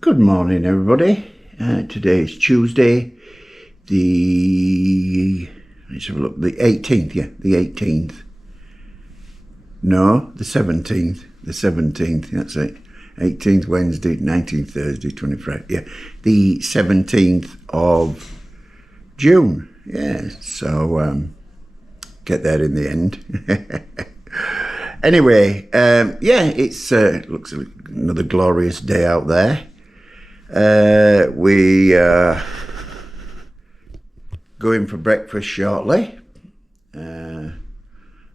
Good morning, everybody. Today is Tuesday, let's have a look, the 18th, the 18th. No, the 17th, that's it. 18th Wednesday, 19th Thursday, 23rd, the 17th of June. Yeah, so get there in the end. Anyway, it's looks like another glorious day out there. We going for breakfast shortly. I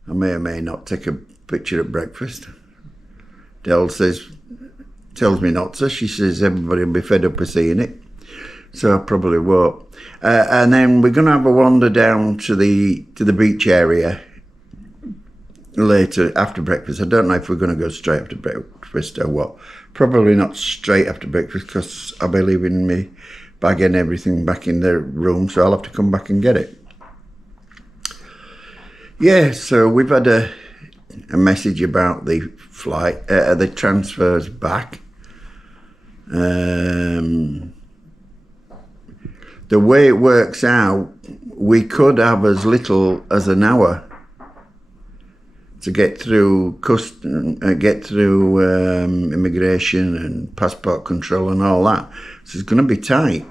may or may not take a picture at breakfast. Del tells me not to. She says everybody will be fed up of seeing it, so I probably won't. And then we're going to have a wander down to the beach area later after breakfast. I don't know if we're going to go straight after breakfast or what. Probably not straight after breakfast because I'll be leaving my bag and everything back in the room, so I'll have to come back and get it. Yeah, so we've had a message about the flight, the transfers back. The way it works out, we could have as little as an hour to get through immigration and passport control and all that. So it's going to be tight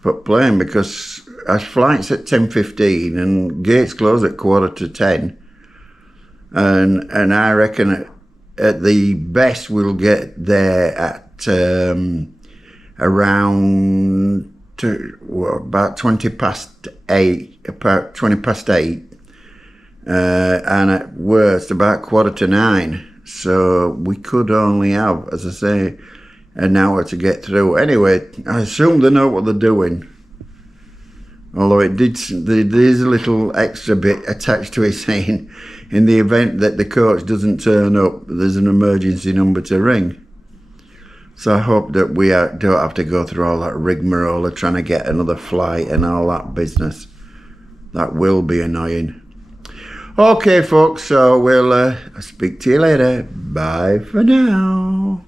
for plane because our flight's at 10:15 and gates close at 9:45, and I reckon at the best we'll get there at around about 20 past 8, and at worst about 9:15. So we could only have, as I say, an hour to get through. Anyway, I assume they know what they're doing. Although there's a little extra bit attached to it saying, in the event that the coach doesn't turn up, there's an emergency number to ring. So I hope that we don't have to go through all that rigmarole of trying to get another flight and all that business. That will be annoying. Okay, folks, so we'll speak to you later. Bye for now.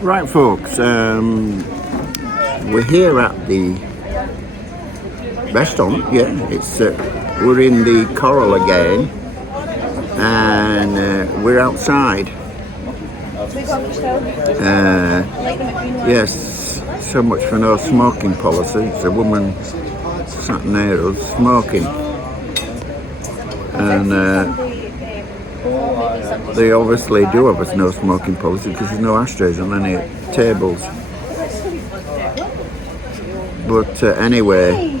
Right, folks, we're here at the restaurant. It's we're in the Coral again, and we're outside. Yes, so much for no smoking policy. It's a woman sat near us smoking. And they obviously do have a no smoking policy because there's no ashtrays on any tables. But anyway,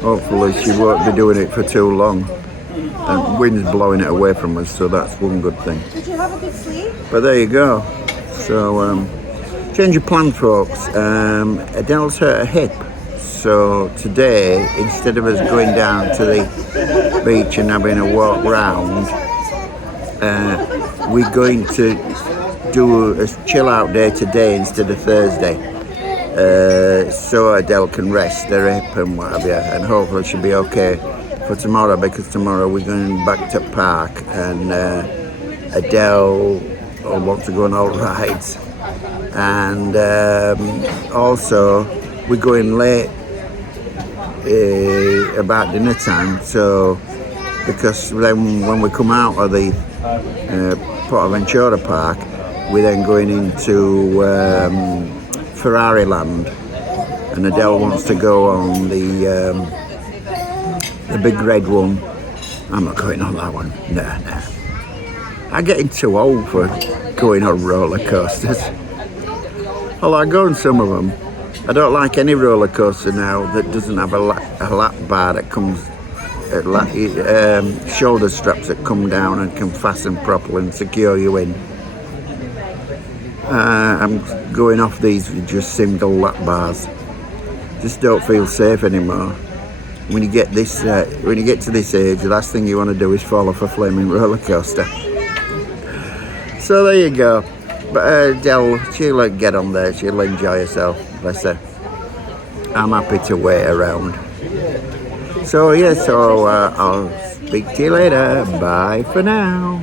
hopefully she won't be doing it for too long. And wind's blowing it away from us, so that's one good thing. Did you have a good sleep? But there you go. So change of plan, folks. Adele's hurt her hip. So today, instead of us going down to the beach and having a walk round, we're going to do a chill out day today instead of Thursday. So Adele can rest her hip and what have you, and hopefully she'll be okay for tomorrow, because tomorrow we're going back to park and Adele will want to go on all rides. And also we're going late about dinner time, so because then when we come out of the Portaventura park, we're then going into Ferrari Land, and Adele wants to go on the big red one. I'm not going on that one. Nah. I'm getting too old for going on roller coasters. Well, I go on some of them. I don't like any roller coaster now that doesn't have a lap bar that comes, shoulder straps that come down and can fasten properly and secure you in. I'm going off these with just single lap bars. Just don't feel safe anymore. When you get to this age, the last thing you want to do is fall off a flaming roller coaster. So there you go. But Adele, she'll get on there. She'll enjoy herself. Bless her. I'm happy to wait around. So I'll speak to you later. Bye for now.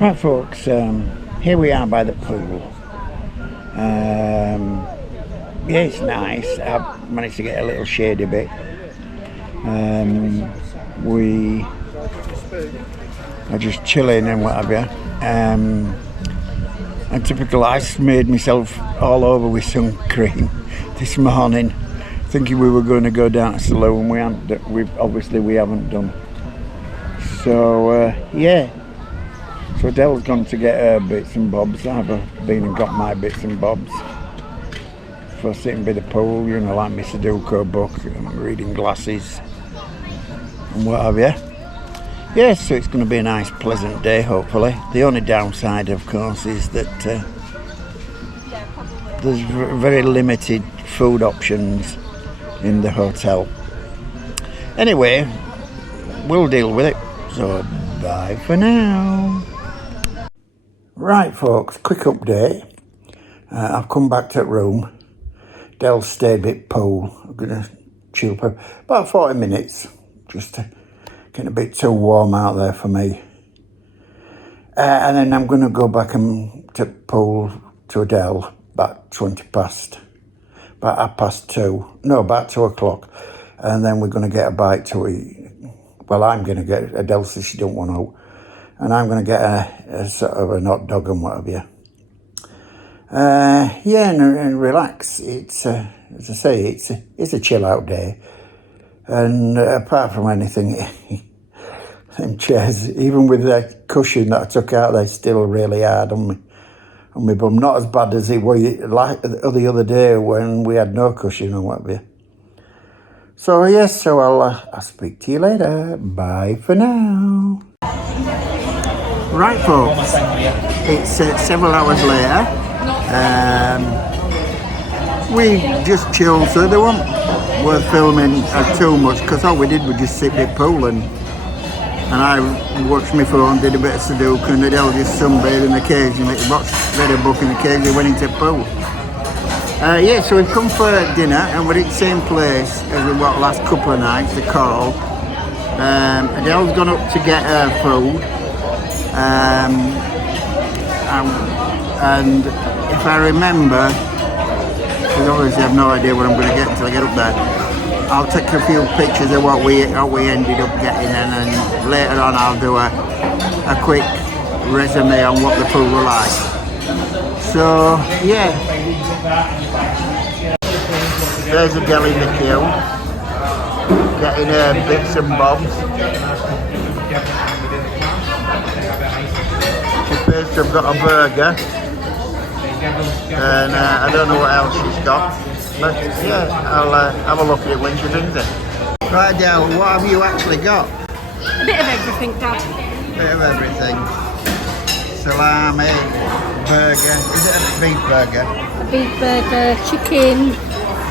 Right folks, here we are by the pool. Yeah, it's nice. I've managed to get a little shady bit. We are just chilling and what have you. And typical, I smeared myself all over with sun cream this morning, thinking we were going to go down to the saloon. We haven't done. So yeah. So Adele's gone to get her bits and bobs. I've been and got my bits and bobs for sitting by the pool, you know, like my Sudoku book and reading glasses and what have you. Yes, so it's going to be a nice pleasant day hopefully. The only downside of course is that there's very limited food options in the hotel. Anyway, we'll deal with it. So bye for now. Right folks, quick update. I've come back to the room. Del stayed at pool. I'm going to chill for about 40 minutes. Just getting a bit too warm out there for me. And then I'm going to go back and to pool to Adele about 20 past. About 2:30. No, about 2 o'clock. And then we're going to get a bite to eat. Well, I'm going to get, Adele says she don't want to. And I'm going to get a sort of a hot dog and what have you. Yeah, and relax. It's, as I say, it's a chill out day. And apart from anything, them chairs, even with the cushion that I took out, they're still really hard on my bum. Not as bad as it was like the other day when we had no cushion and what have you. So yes, so I'll speak to you later. Bye for now. Right folks, it's several hours later. We just chilled, so they weren't worth filming too much because all we did was just sit at the pool and I watched my phone, did a bit of Sudoku, and Adele just sunbathing occasionally, read a book and occasionally went into the pool. Yeah, so we've come for dinner and we're at the same place as we were last couple of nights, the Coral. Adele's gone up to get her food. And if I remember, because obviously I have no idea what I'm going to get until I get up there, I'll take a few pictures of what we ended up getting, and then later on I'll do a quick resume on what the food were like. So yeah, there's a deli Nikhil getting her bits and bobs. First I've got a burger, and I don't know what else she's got, but yeah, I'll have a look at it when she brings it. Right, Del, what have you actually got? A bit of everything, Dad. A bit of everything. Salami, burger. Is it a beef burger? A beef burger, chicken,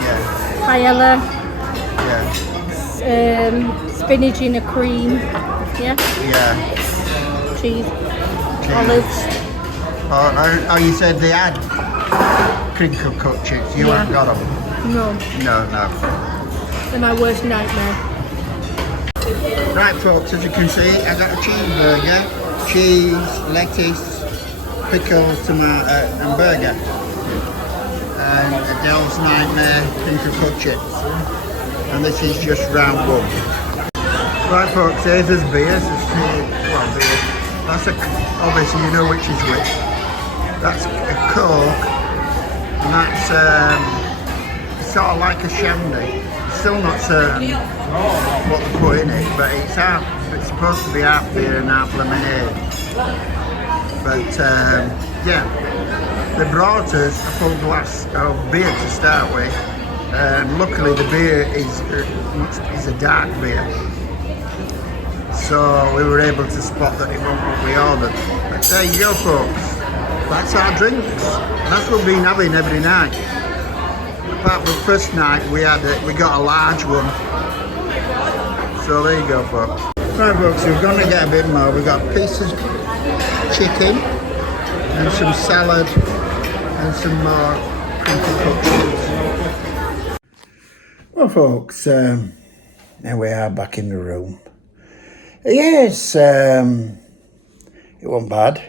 Yeah. paella, Yeah. spinach in a cream, yeah, Yeah. cheese, olives. Oh, you said they had crinkle cut chips. You haven't got them? No, No. they're my worst nightmare. Right folks, as you can see, I got a cheeseburger, cheese, lettuce, pickles, tomato and burger. And Adele's Nightmare crinkle cut chips. And this is just round one. Right folks, here's this beer. Beer. That's obviously you know which is which. That's a Coke, and that's sort of like a shandy. Still not certain what they put in it, but it's supposed to be half beer and half lemonade. But yeah, they brought us a full glass of beer to start with. Luckily the beer is a dark beer. So we were able to spot that it wasn't what we ordered. But there you go folks, that's our drinks. That's what we've been having every night. Apart from the first night we got a large one. So there you go folks. Right folks, we're going to get a bit more. We've got pieces of chicken and some salad and some more crinkle cut chips. Well folks, here we are back in the room. Yes, it wasn't bad.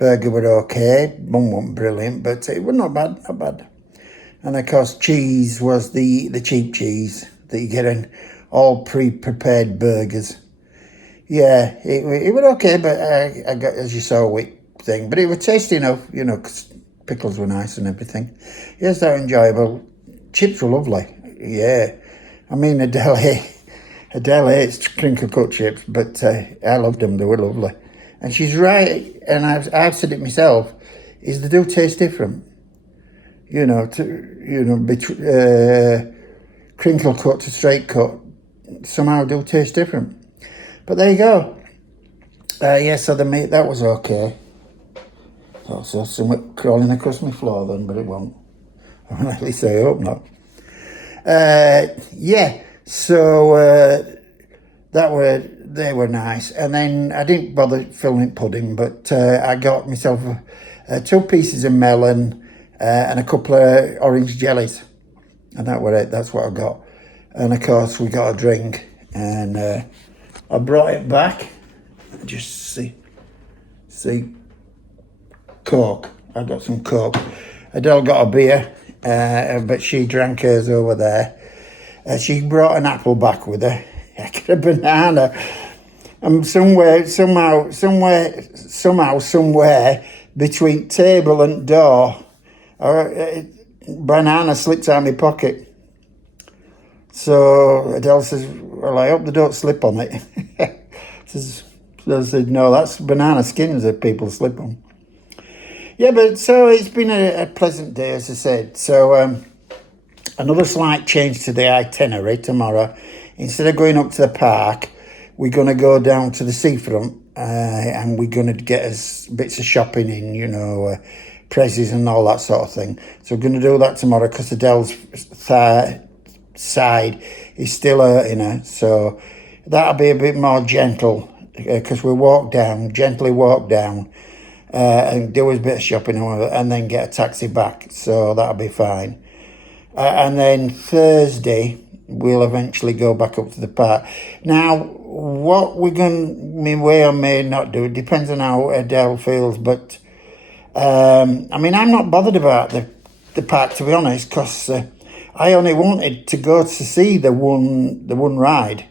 burger were okay. Bun wasn't brilliant, but it was not bad, not bad. And of course, cheese was the cheap cheese that you get in all pre-prepared burgers. Yeah, it was okay, but I got, as you saw, a wheat thing. But it was tasty enough, you know, 'cause pickles were nice and everything. Yes, they were enjoyable. Chips were lovely. Yeah. I mean, Adele hates crinkle cut chips, but I loved them. They were lovely. And she's right, and I've said it myself, is they do taste different. You know, crinkle cut to straight cut somehow do taste different. But there you go. Yeah, so the meat, that was okay. Also, something crawling across my floor then, but it won't. At least I hope not. Yeah, so they were nice. And then I didn't bother filming pudding, but I got myself 2 pieces of melon and a couple of orange jellies. And that were it, that's what I got. And of course we got a drink, and I brought it back. Just see, Coke. I got some Coke. Adele got a beer, but she drank hers over there. She brought an apple back with her. I got a banana. And somewhere between table and door, banana slipped out of my pocket. So Adele says, well, I hope they don't slip on it. So I said, no, that's banana skins that people slip on. Yeah, but so it's been a pleasant day, as I said. So another slight change to the itinerary tomorrow. Instead of going up to the park, we're going to go down to the seafront, and we're going to get us bits of shopping in, you know, prezzies and all that sort of thing. So we're going to do that tomorrow because Adele's side is still hurting her. So that'll be a bit more gentle, because we gently walk down, and do a bit of shopping and then get a taxi back. So that'll be fine. And then Thursday, we'll eventually go back up to the park. Now, what we may or may not do, it depends on how Adele feels, but I mean, I'm not bothered about the park, to be honest, because I only wanted to go to see the one ride,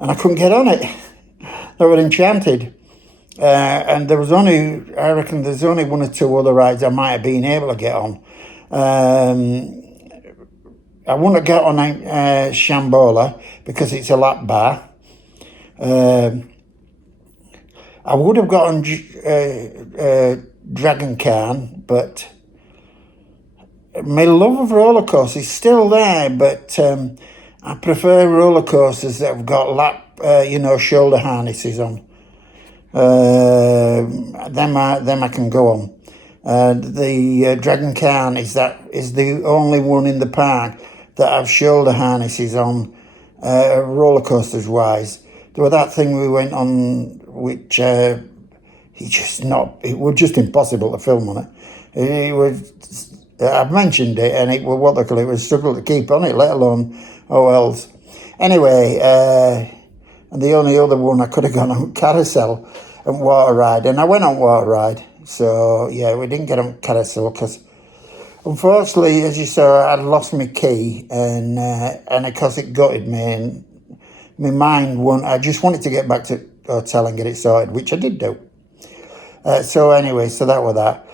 and I couldn't get on it. They were enchanted. And there was I reckon there's only 1 or 2 other rides I might have been able to get on. I wouldn't have got on Shambola because it's a lap bar. I would have got on Dragon Khan, but my love of roller coasters is still there, but I prefer roller coasters that have got shoulder harnesses on. Them I can go on. The Dragon Khan is the only one in the park that have shoulder harnesses on, roller coasters wise. There was that thing we went on, which it was just impossible to film on it. I've mentioned it, and it was a struggle to keep on it, let alone else. Anyway, and the only other one I could have gone on Carousel and Water Ride, and I went on Water Ride. So yeah, we didn't get on Carousel because, unfortunately, as you saw, I'd lost my key, and of course it gutted me, and my mind I just wanted to get back to the hotel and get it sorted, which I did do. So anyway, so that was that.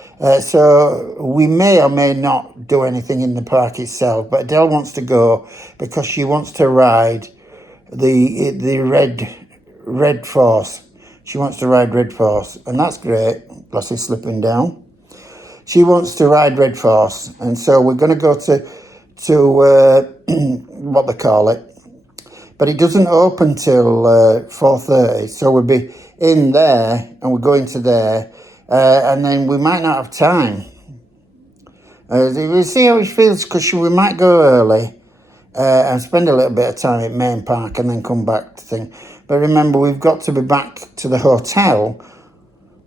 So we may or may not do anything in the park itself, but Adele wants to go because she wants to ride the Red Force. She wants to ride Red Force, and that's great. Lossie's slipping down. She wants to ride Red Force, and so we're going to go to what they call it, but it doesn't open till 4:30. So we'll be in there, and we're going to there, and then we might not have time. We'll see how it feels, because we might go early and spend a little bit of time at Main Park and then come back to thing. But remember, we've got to be back to the hotel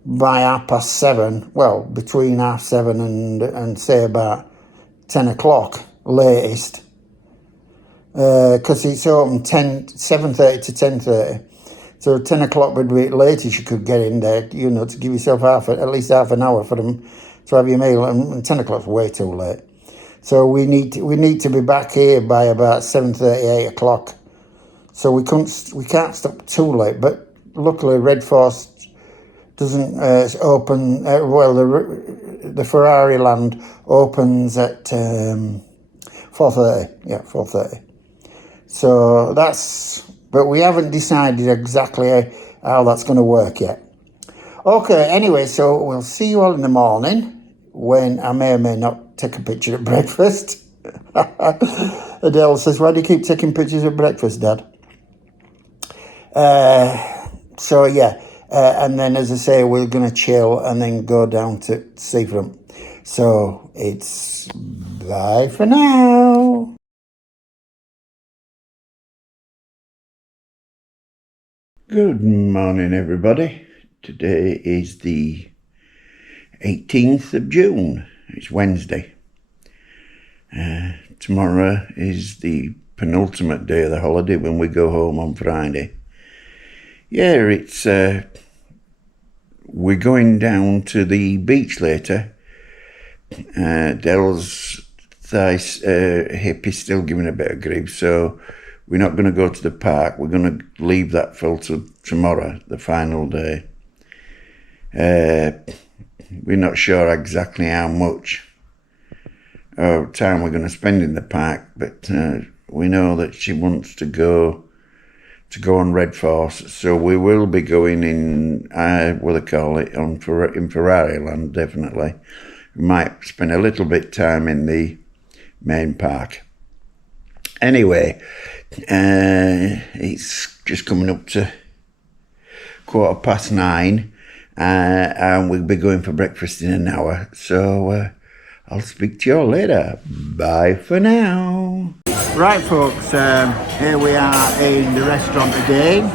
by 7:30. Well, between 7:30 and say about 10 o'clock latest, because it's open 7:30 to 10:30. So 10 o'clock would be the latest you could get in there, you know, to give yourself at least half an hour for them to have your meal. And 10 o'clock's way too late. So we need to be back here by about 7:30, 8 o'clock. So we can't stop too late. But luckily, Red Force doesn't open. Well, the Ferrari land opens at 4:30. Yeah, 4:30. So but we haven't decided exactly how that's going to work yet. Okay, anyway, so we'll see you all in the morning when I may or may not take a picture at breakfast. Adele says, why do you keep taking pictures at breakfast, Dad? So, yeah, and then, as I say, we're going to chill and then go down to Seafront. So, it's bye for now. Good morning, everybody. Today is the 18th of June. It's Wednesday. Tomorrow is the penultimate day of the holiday when we go home on Friday. Yeah, it's we're going down to the beach later. Dell's hip is still giving a bit of grief, so we're not going to go to the park. We're going to leave that till tomorrow, the final day. We're not sure exactly how much time we're going to spend in the park, but we know that she wants to go on Red Force, so we will be going in, what they call it, in Ferrari land, definitely. We might spend a little bit time in the main park. Anyway, it's just coming up to 9:15, and we'll be going for breakfast in an hour. So I'll speak to you all later. Bye for now. Right, folks, here we are in the restaurant again.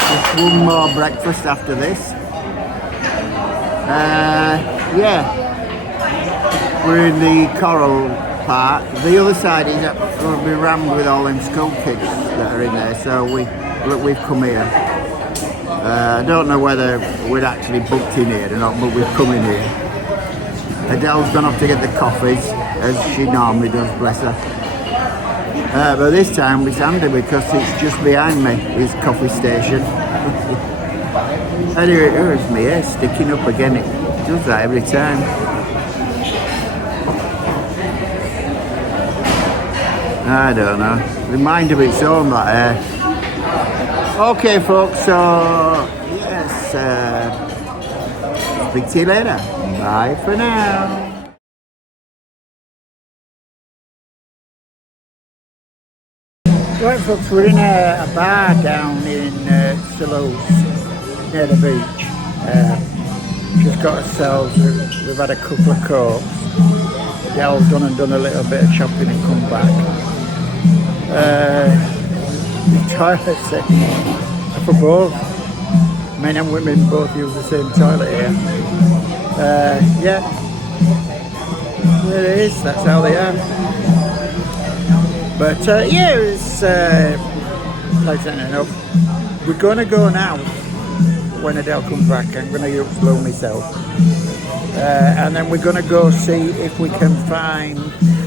Just one more breakfast after this. Yeah, we're in the Coral Park. The other side is going to be rammed with all them school kids that are in there, so we've come here. I don't know whether we're actually booked in here or not, but we've come in here. Adele's gone off to get the coffees, as she normally does, bless her. But this time it's handy because it's just behind me, his coffee station. Anyway, here's my hair sticking up again. It does that every time. I don't know. The mind of its own, that hair. Okay, folks, so yes, speak to you later. Bye for now. Right, folks, we're in a bar down in Toulouse, near the beach. Just got ourselves, we've had a couple of cokes. Dell's gone and done a little bit of shopping and come back. The toilets are for both. Men and women both use the same toilet here. Yeah, there it is, that's how they are. But yeah, it's pleasant enough. We're going to go now when Adele comes back. I'm going to upload myself. And then we're going to go see if we can find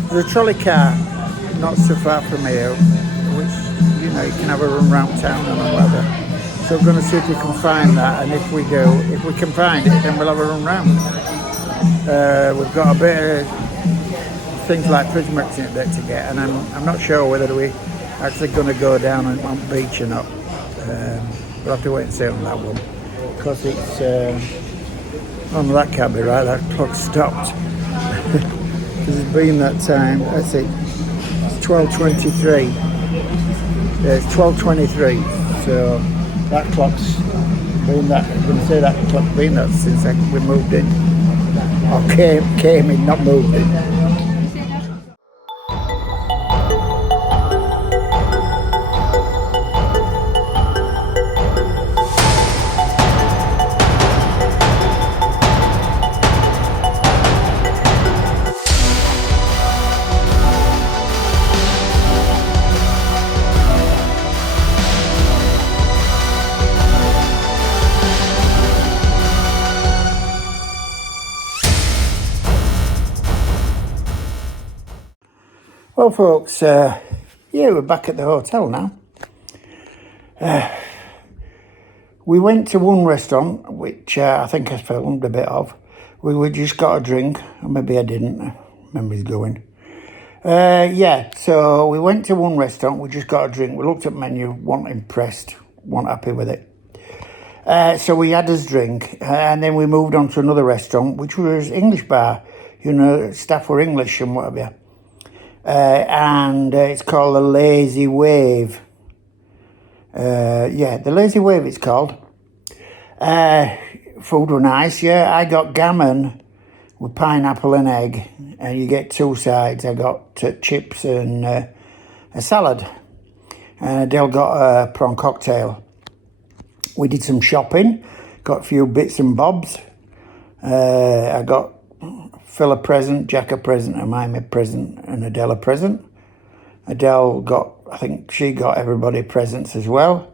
the trolley car not so far from here, which, you know, you can have a run round town and all that. So we're going to see if we can find that, and if we can find it, then we'll have a run round. We've got a bit of things like Prismax in there to get, and I'm not sure whether we're actually going to go down on the beach or not. We'll have to wait and see on that one, because it's oh no, that can't be right, that clock stopped. Because it's been that time. Let's see, it's 12:23. Yeah, it's 12:23, so that clock's been that, I'm going to say that clock's been that since we moved in, or came in, not moved in. Well, folks, yeah, we're back at the hotel now. We went to one restaurant, which I think I filmed a bit of. We just got a drink, or maybe I didn't. I remember going. Yeah, so we went to one restaurant, we just got a drink. We looked at the menu, weren't impressed, weren't happy with it. So we had us drink, and then we moved on to another restaurant, which was English bar. You know, staff were English and whatever. And it's called the Lazy Wave. Yeah, the Lazy Wave it's called. Food were nice, yeah. I got gammon with pineapple and egg, and you get two sides. I got chips and a salad. And Adele got a prawn cocktail. We did some shopping, got a few bits and bobs. I got Phil a present, Jack a present, and Mime a present, and Adele a present. Adele got, I think she got everybody presents as well.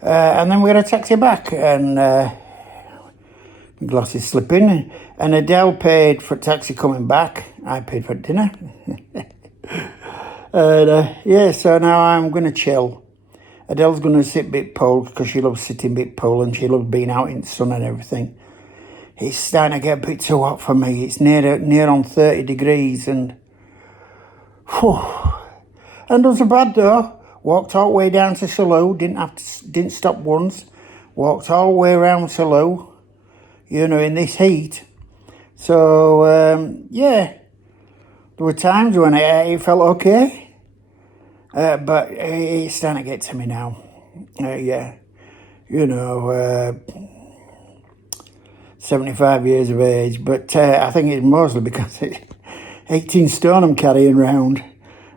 And then we got a taxi back, and glasses slipping, and Adele paid for taxi coming back. I paid for dinner. And yeah, so now I'm going to chill. Adele's going to sit bit pole because she loves sitting bit pole, and she loves being out in the sun and everything. It's starting to get a bit too hot for me. It's near on 30 degrees, and whew. And wasn't bad though. Walked all the way down to Salou. Didn't stop once. Walked all the way around Salou. You know, in this heat. So yeah, there were times when it felt okay, but it's starting to get to me now. Yeah, you know. 75 years of age, but I think it's mostly because it's 18 stone I'm carrying round,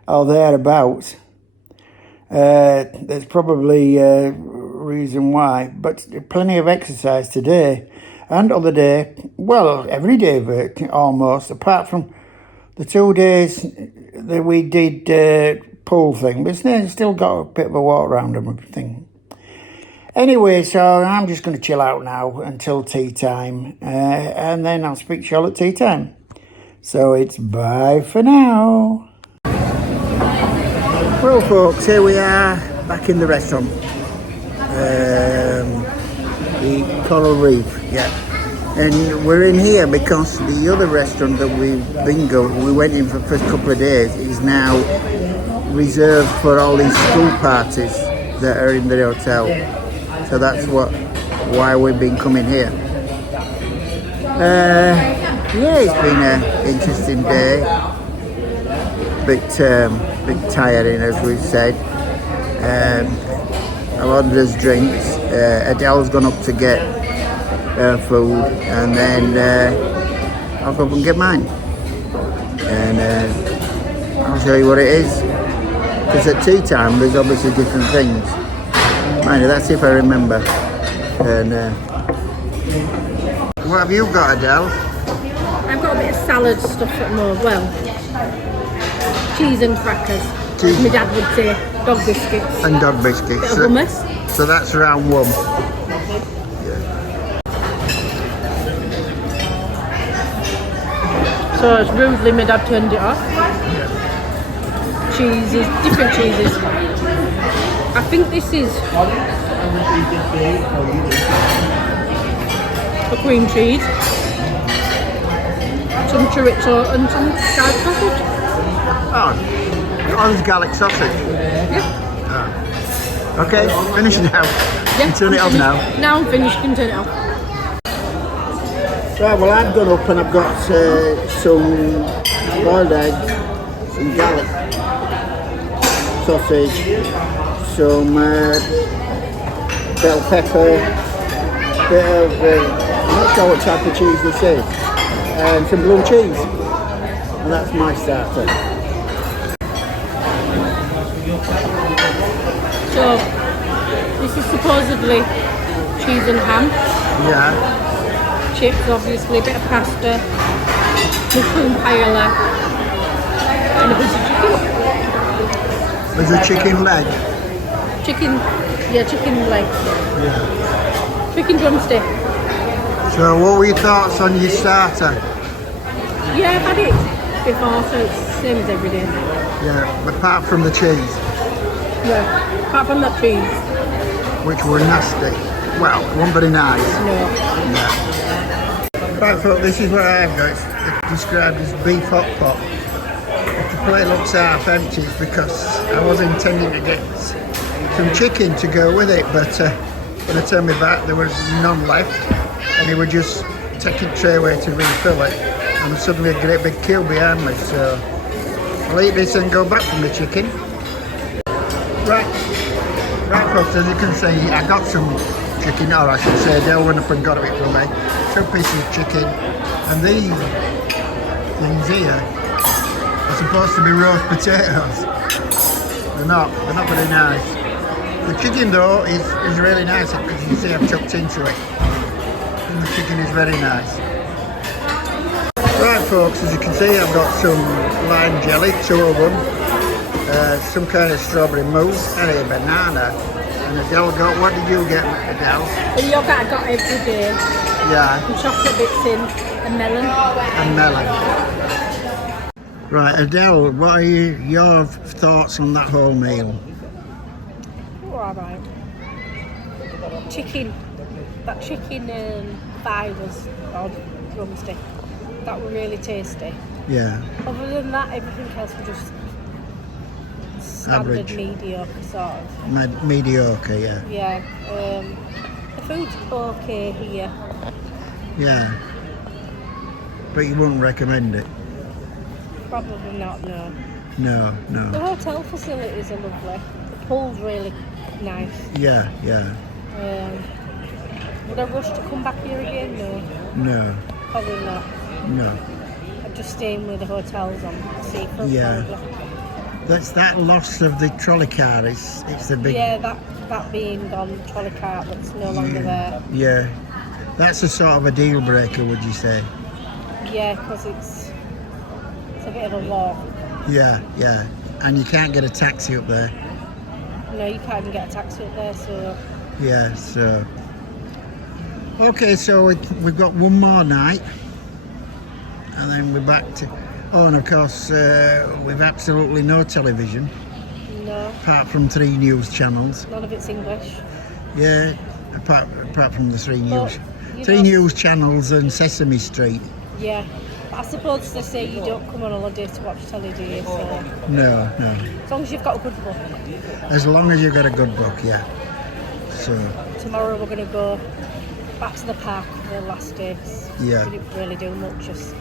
or thereabouts. There's probably a reason why, but plenty of exercise today and other day, well, every day almost, apart from the 2 days that we did pool thing, but it's still got a bit of a walk around and everything. Anyway, so I'm just going to chill out now until tea time, and then I'll speak to you all at tea time. So it's bye for now. Well, folks, here we are back in the restaurant. The Coral Reef, yeah. And we're in here because the other restaurant that we went in for the first couple of days is now reserved for all these school parties that are in the hotel. So that's why we've been coming here. Yeah, it's been an interesting day. Bit tiring, as we've said. I've ordered us drinks. Adele's gone up to get her food, and then I'll go up and get mine. And I'll show you what it is. Because at tea time, there's obviously different things. Mind you, that's if I remember. And what have you got, Adele? I've got a bit of salad stuff at the moment. Well, cheese and crackers. Cheese. My dad would say dog biscuits. And dog biscuits. Bit of hummus. So that's round one. Yeah. So it's rudely my dad turned it off. Cheeses, different cheeses. I think this is a cream cheese, some chorizo and some garlic sausage. Oh, there's garlic sausage. Yeah. Oh. Okay, finish now. Yeah, you turn it off now. Now I'm finished, you can turn it off. Right, well I've gone up and I've got some boiled eggs, some garlic sausage, some bell pepper, bit of, I'm not sure what type of cheese this is, and some blue cheese. And that's my starter. So, this is supposedly cheese and ham. Yeah. Chips, obviously, a bit of pasta, mushroom paella, and a piece of chicken. There's a chicken leg. Chicken legs. Yeah. Chicken drumstick. So what were your thoughts on your starter? Yeah, I've had it before, so it's the same as every day. Yeah, but apart from the cheese, Yeah, apart from the cheese. which were nasty. Well, it wasn't very nice. No. Yeah. Right, folks, this is what I've got. It's described as beef hot pot. If the plate looks half empty, it's because I was intending to get some chicken to go with it, but when I turned me back, there was none left, and they were just taking the tray away to refill it, and suddenly a great big queue behind me, so I'll eat this and go back for the chicken. Right, folks, as you can see, I got some chicken, or I should say, Dale went up and got it from me. 2 pieces of chicken, and these things here are supposed to be roast potatoes. They're not very nice. The chicken though is really nice, because you can see I've chopped into it. And the chicken is very nice. Right folks, as you can see I've got some lime jelly, 2 of them, some kind of strawberry mousse and a banana. And Adele got, what did you get, Adele? The yogurt I got every day. Yeah. And chocolate bits in, and melon. And melon. Right, Adele, what are your thoughts on that whole meal? Alright. Chicken. That chicken thigh was odd, drumstick. That were really tasty. Yeah. Other than that, everything else was just standard, average, mediocre sort of. Mediocre, yeah. Yeah. The food's okay here. Yeah. But you wouldn't recommend it? Probably not, no. No, The no. hotel facilities are lovely. The pool's really nice. Yeah, yeah. Would I rush to come back here again? No. No, Probably not. no. I'm just staying with the hotels on seafront. Yeah. Probably. That's that loss of the trolley car. It's the big. Yeah, that being gone, the trolley cart that's no longer there. Yeah. That's a sort of a deal breaker, would you say? Yeah, because it's a bit of a walk. Yeah, yeah. And you can't get a taxi up there. No, you can't even get a taxi up there, so. Yeah, so. Okay, so we've got one more night. And then we're back to. Oh, and of course, we've absolutely no television. No. Apart from 3 news channels. None of it's English. Yeah, apart from the 3 news. You 3 know- news channels and Sesame Street. Yeah. But I suppose they say you don't come on holiday to watch telly, do you? So No, no. as long as you've got a good book. As long as you've got a good book, yeah. So, Tomorrow we're going to go back to the park for the last day. Yeah. We didn't really do much, just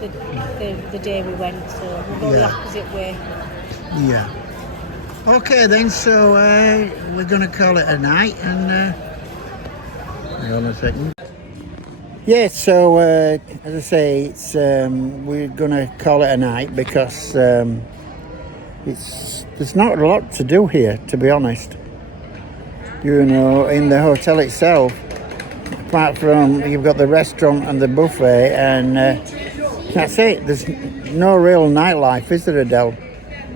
the day we went, so we'll go the Yeah. opposite way. yeah. Okay then, so we're going to call it a night, and hang on a second. Yeah, so as I say, it's we're going to call it a night because there's not a lot to do here, to be honest. You know, in the hotel itself, apart from you've got the restaurant and the buffet, and that's it. There's no real nightlife, is there, Adele?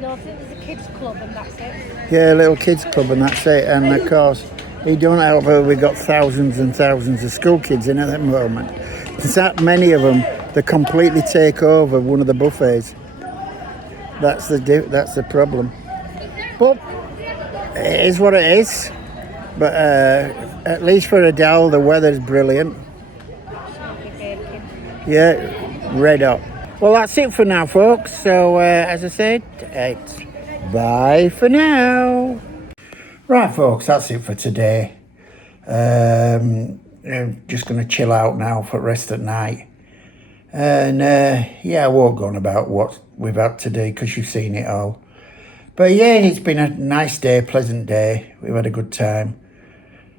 No, I think there's a kids club and that's it. Yeah, a little kids club and that's it. And of course, it don't help that we've got thousands and thousands of school kids in at the moment. There's that many of them that completely take over one of the buffets. That's the problem. But it is what it is. But at least for Adele, the weather's brilliant. Yeah, red hot. Well, that's it for now, folks. So, as I said, it's bye for now. Right, folks, that's it for today. I'm just going to chill out now for the rest of the night. And, yeah, I won't go on about what we've had today because you've seen it all. But, yeah, it's been a nice day, pleasant day. We've had a good time.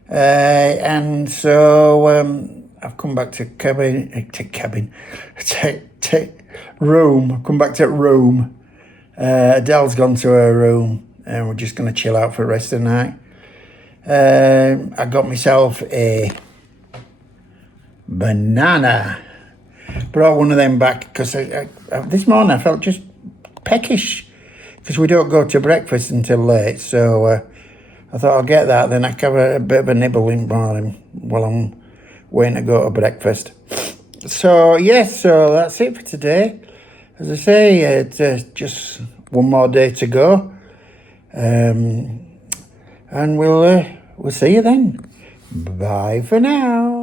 And so I've come back to room. I've come back to room. Adele's gone to her room, and we're just going to chill out for the rest of the night. I got myself a banana. Brought one of them back because this morning I felt just peckish because we don't go to breakfast until late. So I thought I'll get that, then I can have a bit of a nibble in the morning while I'm waiting to go to breakfast. So, yes, so that's it for today. As I say, it's just one more day to go. And we'll see you then. Bye for now.